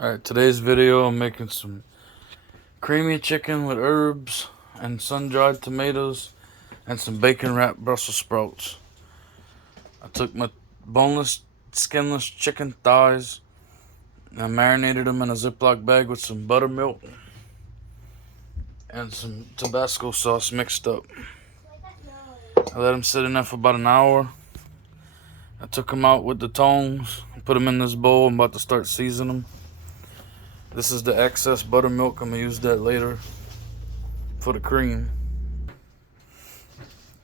Alright, today's video I'm making some creamy chicken with herbs and sun-dried tomatoes and some bacon-wrapped Brussels sprouts. I took my boneless, skinless chicken thighs and I marinated them in a Ziploc bag with some buttermilk and some Tabasco sauce mixed up. I let them sit in there for about an hour. I took them out with the tongs and put them in this bowl. I'm about to start seasoning them. This is the excess buttermilk. I'm going to use that later for the cream.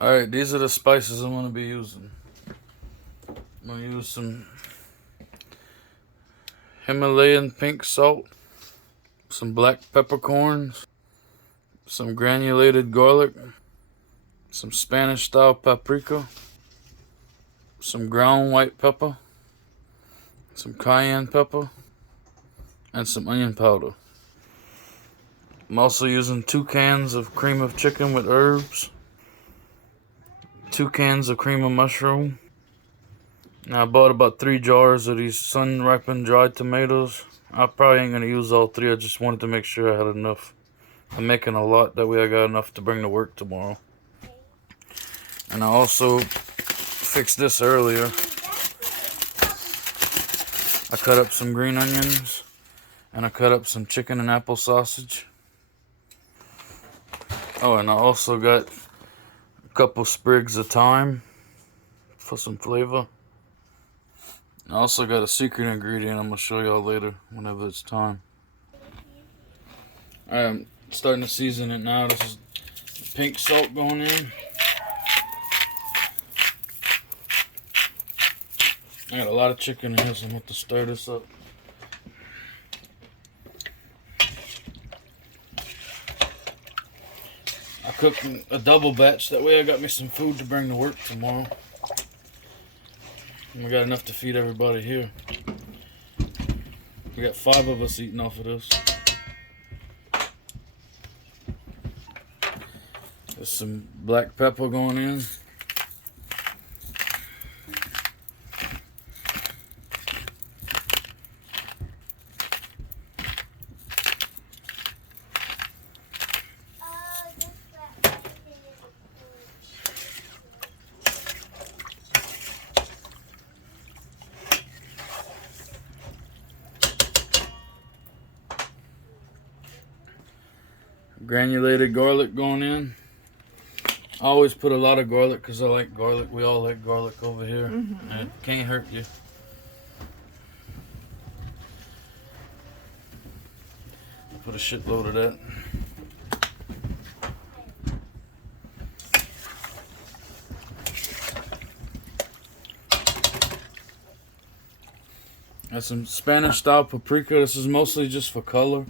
Alright, these are the spices I'm going to be using. I'm going to use some Himalayan pink salt, some black peppercorns, some granulated garlic, some Spanish style paprika, some ground white pepper, some cayenne pepper, and some onion powder. I'm also using 2 cans of cream of chicken with herbs, 2 cans of cream of mushroom. Now I bought about 3 jars of these sun-ripened dried tomatoes. I probably ain't gonna use all 3. I just wanted to make sure I had enough. I'm making a lot, that way I got enough to bring to work tomorrow. And I also fixed this earlier. I cut up some green onions and I cut up some chicken and apple sausage. Oh, and I also got a couple sprigs of thyme for some flavor. I also got a secret ingredient I'm going to show y'all later whenever it's time. Alright, I'm starting to season it now. This is pink salt going in. I got a lot of chicken in here, so I'm going to have to stir this up. I cooked a double batch, that way I got me some food to bring to work tomorrow. And we got enough to feed everybody here. We got 5 of us eating off of this. There's some black pepper going in. Granulated garlic going in. I always put a lot of garlic because I like garlic. We all like garlic over here. And it can't hurt you. Put a shitload of that. Got some Spanish style paprika. This is mostly just for color.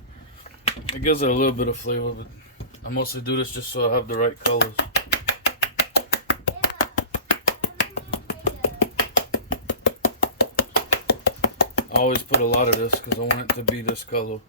It gives it a little bit of flavor, but I mostly do this just so I have the right colors. I always put a lot of this because I want it to be this color.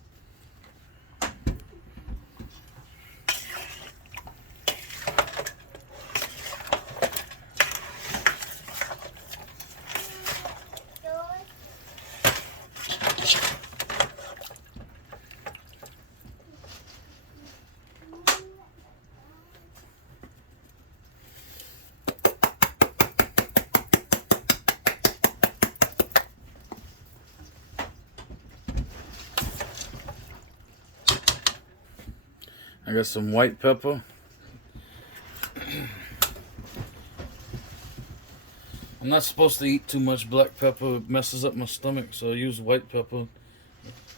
I got some white pepper. I'm not supposed to eat too much black pepper. It messes up my stomach, so I use white pepper.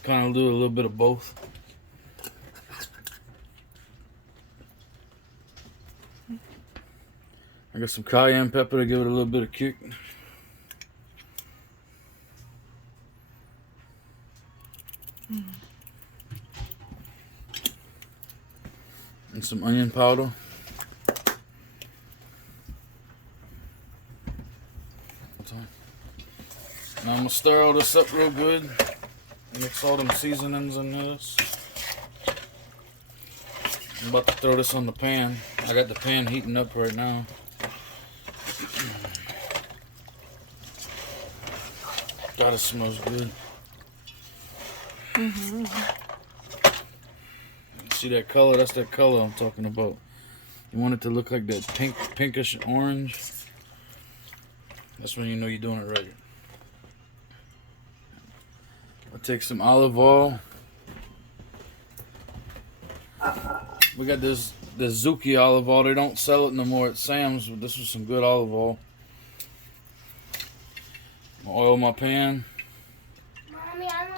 Kind of do a little bit of both. I got some cayenne pepper to give it a little bit of kick. And some onion powder. Now I'm gonna stir all this up real good. Mix all them seasonings in this. I'm about to throw this on the pan. I got the pan heating up right now. God, it smells good. See that color? That's that color I'm talking about. You want it to look like that pinkish orange. That's when you know you're doing it right. I'll take some olive oil. We got this Zuki olive oil. They don't sell it no more at Sam's, but this was some good olive oil. Oil my pan. Mommy, I'm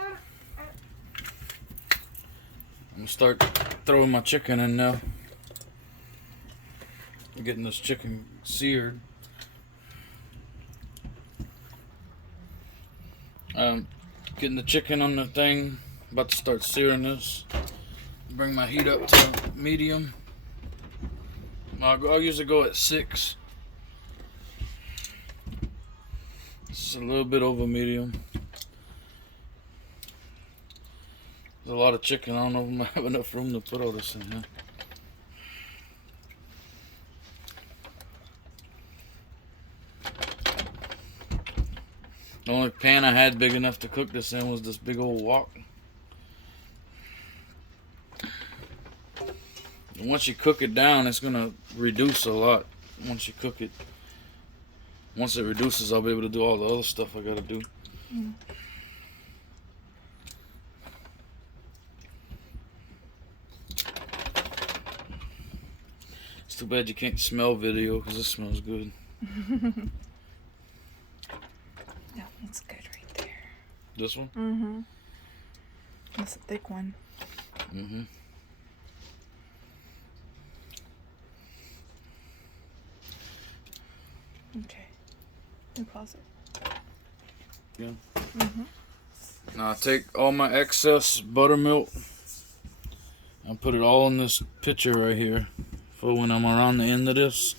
gonna start throwing my chicken in now. I'm getting this chicken seared. Getting the chicken on the thing. About to start searing this. Bring my heat up to medium. I'll usually go at 6. It's a little bit over medium. There's a lot of chicken. I don't know if I have enough room to put all this in here. The only pan I had big enough to cook this in was this big old wok. And once you cook it down, it's gonna reduce a lot. Once it reduces, I'll be able to do all the other stuff I gotta do. It's too bad you can't smell video because this smells good. Yeah, that's good right there. This one? Mm-hmm. That's a thick one. Mm-hmm. Okay. You pause it. Yeah. Mm-hmm. Now I take all my excess buttermilk and put it all in this pitcher right here for when I'm around the end of this.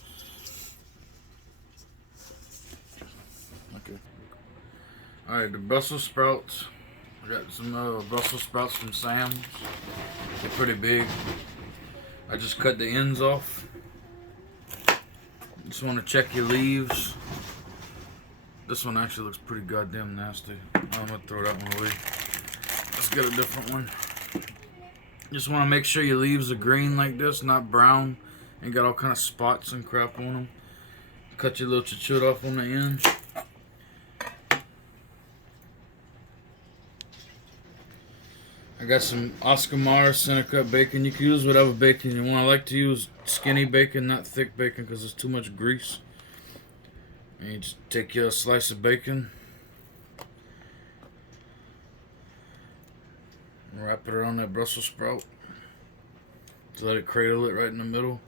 Okay. Alright, the Brussels sprouts. I got some Brussels sprouts from Sam's. They're pretty big. I just cut the ends off. Just want to check your leaves. This one actually looks pretty goddamn nasty. I'm gonna throw that one away. Let's get a different one. Just want to make sure your leaves are green like this, not brown. Ain't got all kind of spots and crap on them. Cut your little chut off on the end. I got some Oscar Mayer center cut bacon. You can use whatever bacon you want. I like to use skinny bacon, not thick bacon, because there's too much grease. And you just take your slice of bacon, and wrap it around that Brussels sprout. Just let it cradle it right in the middle.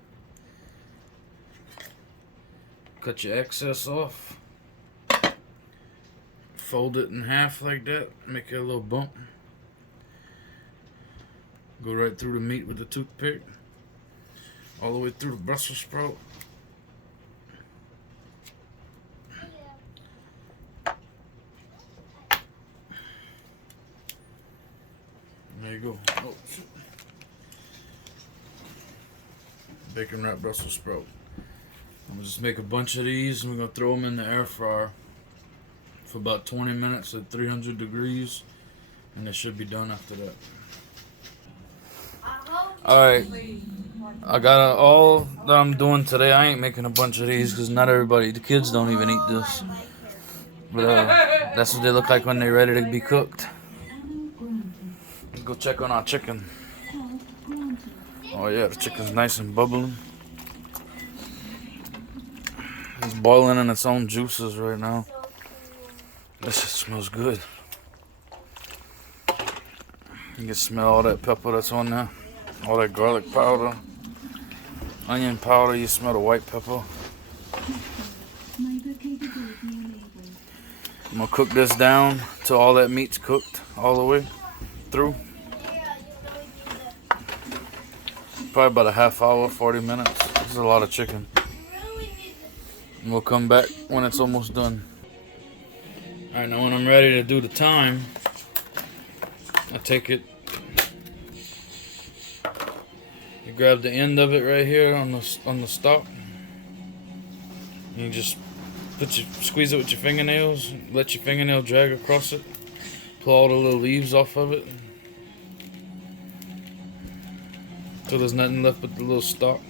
Cut your excess off. Fold it in half like that. Make it a little bump. Go right through the meat with the toothpick. All the way through the Brussels sprout. There you go. Oh, shoot. Bacon wrapped Brussels sprout. I'm gonna just make a bunch of these and we're gonna throw them in the air fryer for about 20 minutes at 300 degrees, and it should be done after that. Alright, I got all that I'm doing today. I ain't making a bunch of these because not everybody, the kids don't even eat this. But that's what they look like when they're ready to be cooked. Let's go check on our chicken. Oh yeah, the chicken's nice and bubbling. It's boiling in its own juices right now. This shit smells good. You can smell all that pepper that's on there. All that garlic powder. Onion powder, you smell the white pepper. I'm gonna cook this down till all that meat's cooked all the way through. Probably about a half hour, 40 minutes. This is a lot of chicken. And we'll come back when it's almost done. Alright, now when I'm ready to do the thyme, I take it. You grab the end of it right here on the stalk. You just squeeze it with your fingernails. Let your fingernail drag across it. Pull all the little leaves off of it. So there's nothing left but the little stalk.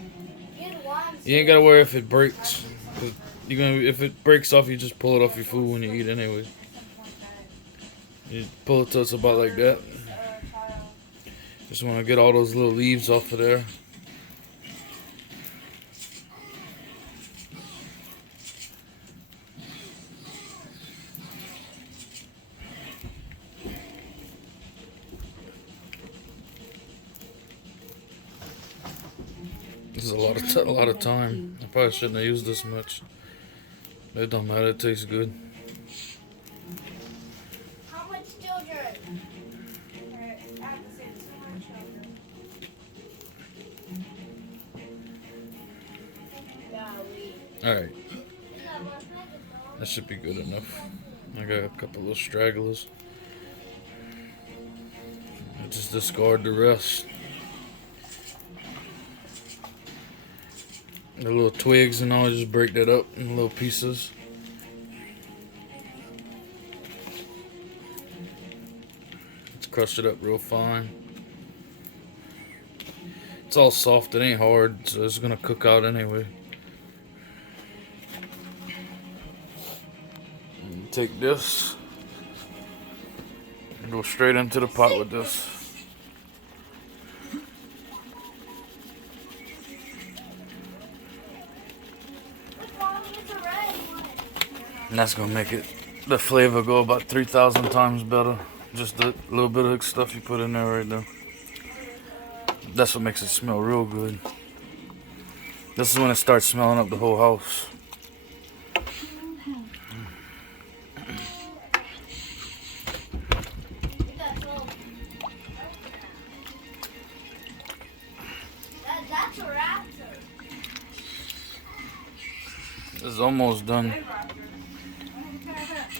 Good one. You ain't gotta worry if it breaks. 'Cause if it breaks off, you just pull it off your food when you eat anyway. You pull it till it's about like that. Just want to get all those little leaves off of there. This is a lot of time. I probably shouldn't have used this much. It don't matter. It tastes good. How much children? Alright. That should be good enough. I got a couple of stragglers. I'll just discard the rest. The little twigs and all, just break that up in little pieces. Let's crush it up real fine. It's all soft, it ain't hard, so it's gonna cook out anyway. And take this and go straight into the pot with this. And that's gonna make the flavor go about 3,000 times better. Just the little bit of stuff you put in there right there. That's what makes it smell real good. This is when it starts smelling up the whole house. That's a raptor. This is almost done.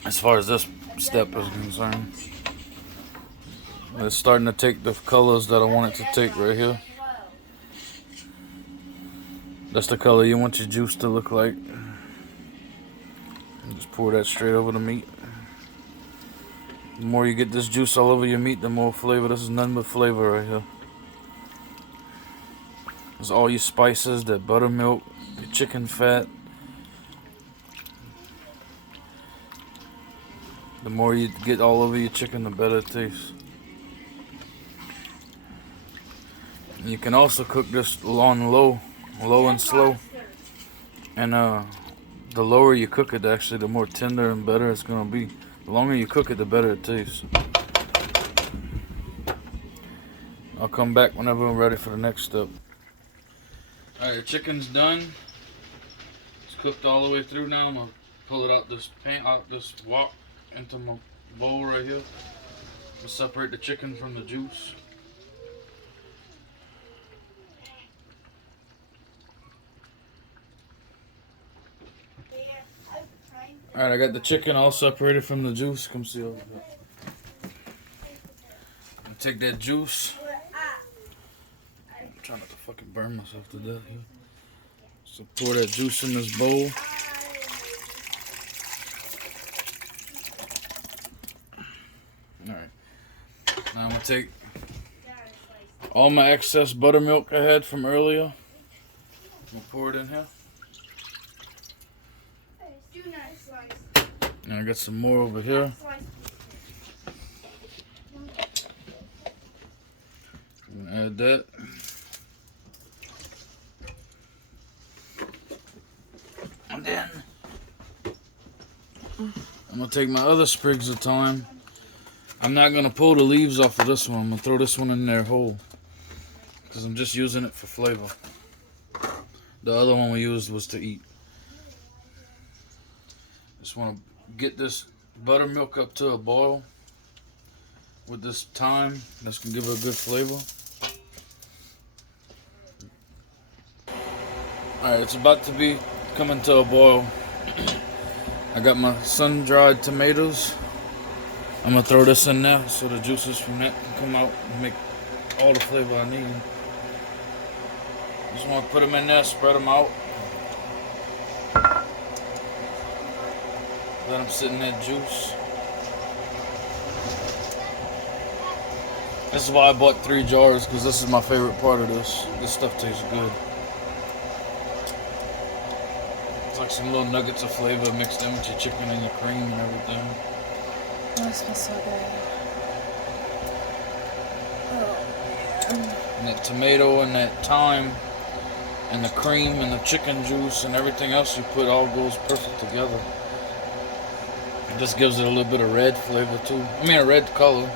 As far as this step is concerned, it's starting to take the colors that I want it to take right here. That's the color you want your juice to look like. And just pour that straight over the meat. The more you get this juice all over your meat, the more flavor. This is nothing but flavor right here. There's all your spices, that buttermilk, the chicken fat. The more you get all over your chicken, the better it tastes. You can also cook this on low and slow. And the lower you cook it, actually, the more tender and better it's gonna be. The longer you cook it, the better it tastes. I'll come back whenever I'm ready for the next step. Alright, the chicken's done. It's cooked all the way through now. I'm gonna pull it out this wok into my bowl right here. I'll separate the chicken from the juice. Alright, I got the chicken all separated from the juice. Come see over here. I'll take that juice. I'm trying not to fucking burn myself to death here. So pour that juice in this bowl. Alright. Now I'm going to take all my excess buttermilk I had from earlier. I'm going to pour it in here. And I got some more over here. I'm going to add that. And then I'm going to take my other sprigs of thyme. I'm not going to pull the leaves off of this one. I'm going to throw this one in there whole. Because I'm just using it for flavor. The other one we used was to eat. Just want to get this buttermilk up to a boil with this thyme. That's going to give it a good flavor. Alright, it's about to be coming to a boil. I got my sun-dried tomatoes. I'm going to throw this in there so the juices from that can come out and make all the flavor I need. Just want to put them in there, spread them out. Let them sit in that juice. This is why I bought 3 jars, because this is my favorite part of this. This stuff tastes good. It's like some little nuggets of flavor mixed in with your chicken and your cream and everything. Oh, it smells so good. Oh, man. And that tomato and that thyme and the cream and the chicken juice and everything else you put all goes perfect together. It just gives it a little bit of red flavor too. I mean a red color.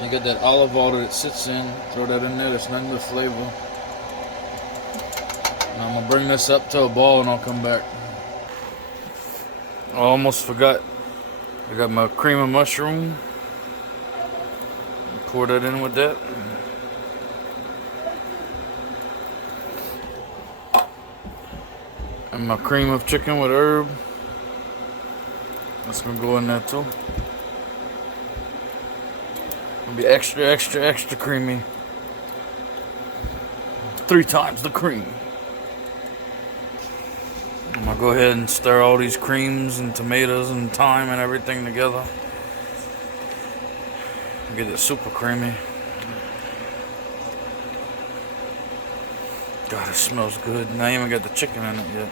You got that olive oil that it sits in. Throw that in there. There's nothing but flavor. And I'm gonna bring this up to a ball and I'll come back. I almost forgot. I got my cream of mushroom. Pour that in with that. And my cream of chicken with herb. That's gonna go in there too. It'll be extra, extra, extra creamy. 3 times the cream. I'm gonna go ahead and stir all these creams and tomatoes and thyme and everything together. Get it super creamy. God, it smells good. And I ain't even got the chicken in it yet.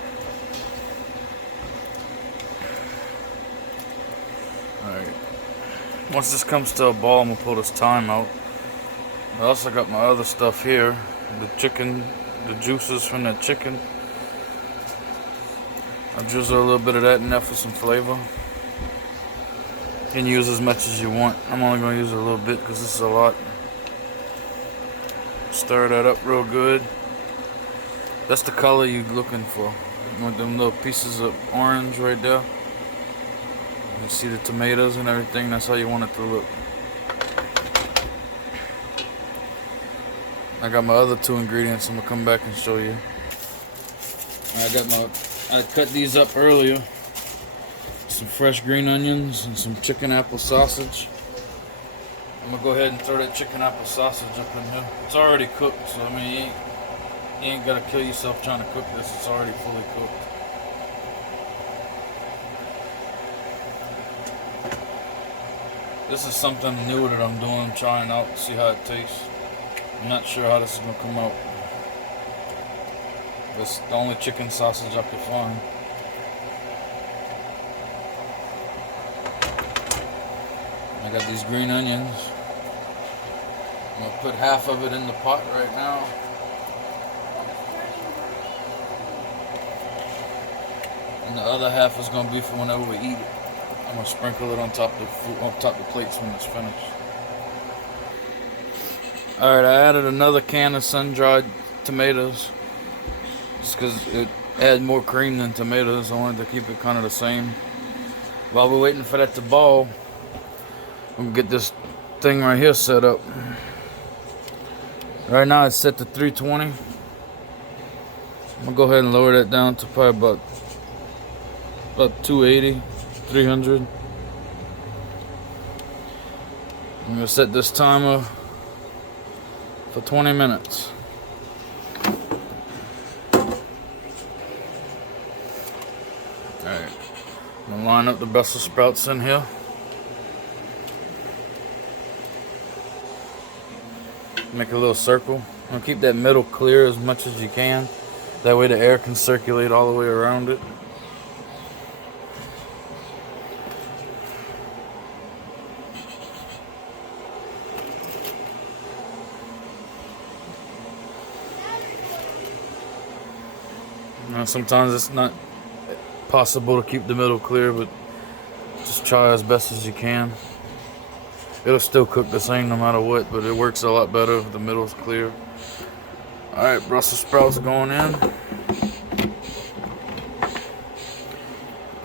Alright. Once this comes to a ball, I'm gonna pull this thyme out. I also got my other stuff here. The chicken, the juices from that chicken. I'll drizzle a little bit of that in there for some flavor. You can use as much as you want. I'm only gonna use a little bit because this is a lot. Stir that up real good. That's the color you're looking for. You want them little pieces of orange right there. You see the tomatoes and everything. That's how you want it to look. I got my other 2 ingredients. I'm gonna come back and show you. I cut these up earlier. Some fresh green onions and some chicken apple sausage. I'm gonna go ahead and throw that chicken apple sausage up in here. It's already cooked, so I mean you ain't gotta kill yourself trying to cook this. It's already fully cooked. This is something new that I'm doing, trying out to see how it tastes. I'm not sure how this is gonna come out. It's the only chicken sausage I could find. I got these green onions. I'm gonna put half of it in the pot right now. And the other half is gonna be for whenever we eat it. I'm gonna sprinkle it on top of the food, on top of the plates when it's finished. Alright, I added another can of sun-dried tomatoes. Just because it had more cream than tomatoes. I wanted to keep it kind of the same. While we're waiting for that to ball, I'm gonna get this thing right here set up. Right now it's set to 320. I'm gonna go ahead and lower that down to probably about 280, 300. I'm gonna set this timer for 20 minutes. Alright, I'm gonna line up the Brussels sprouts in here. Make a little circle. I'm gonna keep that middle clear as much as you can. That way the air can circulate all the way around it. Sometimes it's not possible to keep the middle clear, but just try as best as you can. It'll still cook the same no matter what, but it works a lot better if the middle's clear. Alright, Brussels sprouts going in.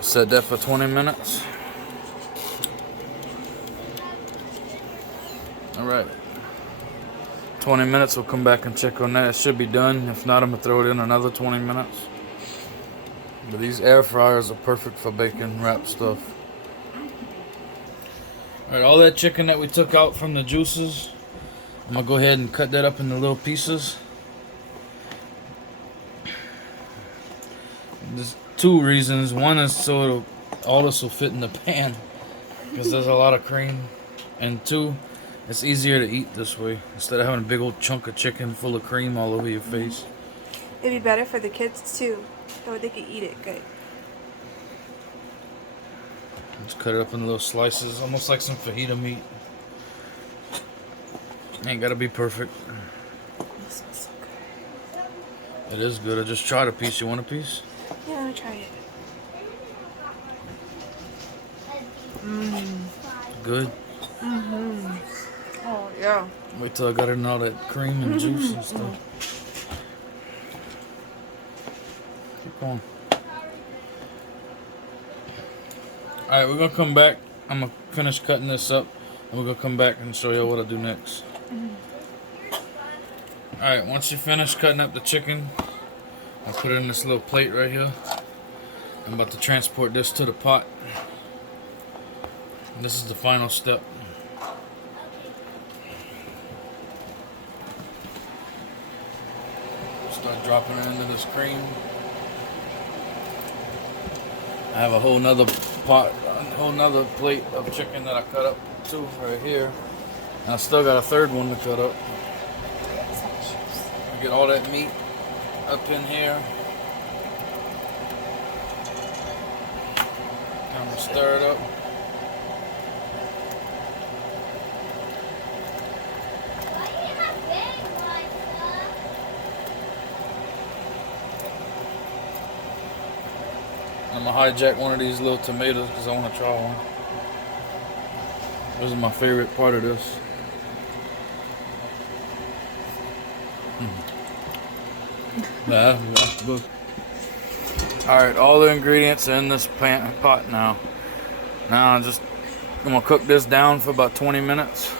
Set that for 20 minutes. Alright. 20 minutes, we'll come back and check on that. It should be done. If not, I'm going to throw it in another 20 minutes. But these air fryers are perfect for bacon wrap stuff. Alright, all that chicken that we took out from the juices, I'm going to go ahead and cut that up into little pieces. There's 2 reasons. One is so all this will fit in the pan, because there's a lot of cream. And 2, It's easier to eat this way instead of having a big old chunk of chicken full of cream all over your face. It'd be better for the kids too. That way they could eat it good. Just cut it up in little slices, almost like some fajita meat. Ain't gotta be perfect. This smells so good. It is good. I just tried a piece. You want a piece? Yeah, I'm gonna try it. Good. Oh yeah. Wait till I got in all that cream and juice and stuff. Keep going. Alright, we're gonna come back. I'm gonna finish cutting this up, and we're gonna come back and show you what I do next. Alright, once you finish cutting up the chicken, I'll put it in this little plate right here. I'm about to transport this to the pot. And this is the final step. Start dropping it into this cream. I have a whole nother pot, a whole nother plate of chicken that I cut up too right here. And I still got a third one to cut up. Get all that meat up in here. I'm gonna stir it up. Why do you have big ones, I'm gonna hijack one of these little tomatoes because I want to try one. This is my favorite part of this. Nah, that's good. Alright, all the ingredients are in this pot now. Now I'm gonna cook this down for about 20 minutes.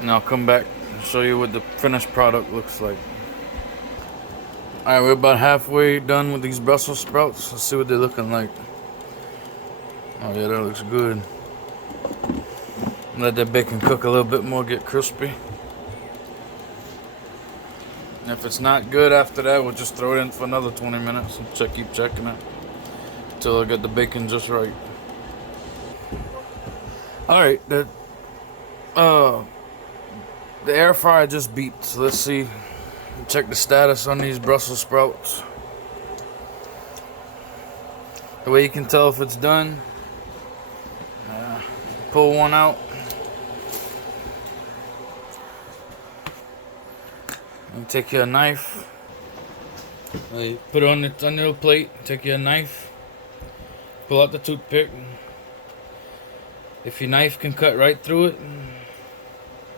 And I'll come back and show you what the finished product looks like. Alright, we're about halfway done with these Brussels sprouts. Let's see what they're looking like. Oh yeah, that looks good. Let that bacon cook a little bit more, get crispy. And if it's not good after that, we'll just throw it in for another 20 minutes and keep checking it until I get the bacon just right. Alright, the air fryer just beeped, so let's see. Check the status on these Brussels sprouts. The way you can tell if it's done, pull one out. And take your knife. You put it on your little plate. Take your knife. Pull out the toothpick. If your knife can cut right through it,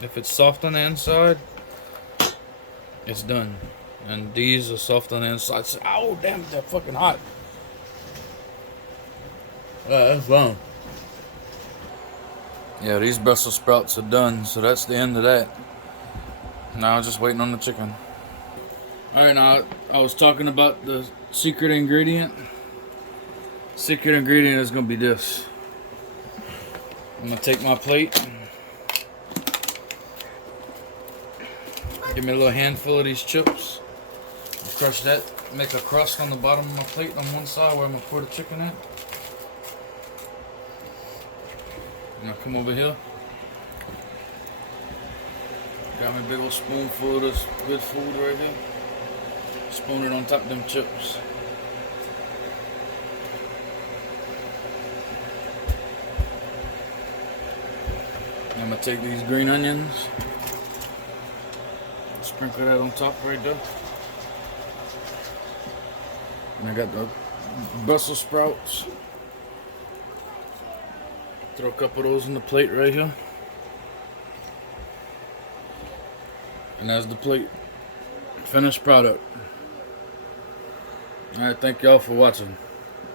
if it's soft on the inside, it's done. And these are soft on the inside. Oh damn, they're fucking hot. That's fun. Yeah, these Brussels sprouts are done, so that's the end of that. Now I'm just waiting on the chicken. Alright, now I was talking about the secret ingredient. Secret ingredient is gonna be this. I'm gonna take my plate. Give me a little handful of these chips. Crush that. Make a crust on the bottom of my plate on one side where I'm gonna pour the chicken in. Now come over here. Got me a big old spoonful of this good food right here. Spoon it on top of them chips. I'm gonna take these green onions. Sprinkle that on top right there. And I got the Brussels sprouts. Throw a couple of those in the plate right here. And that's the plate. Finished product. Alright, thank y'all for watching.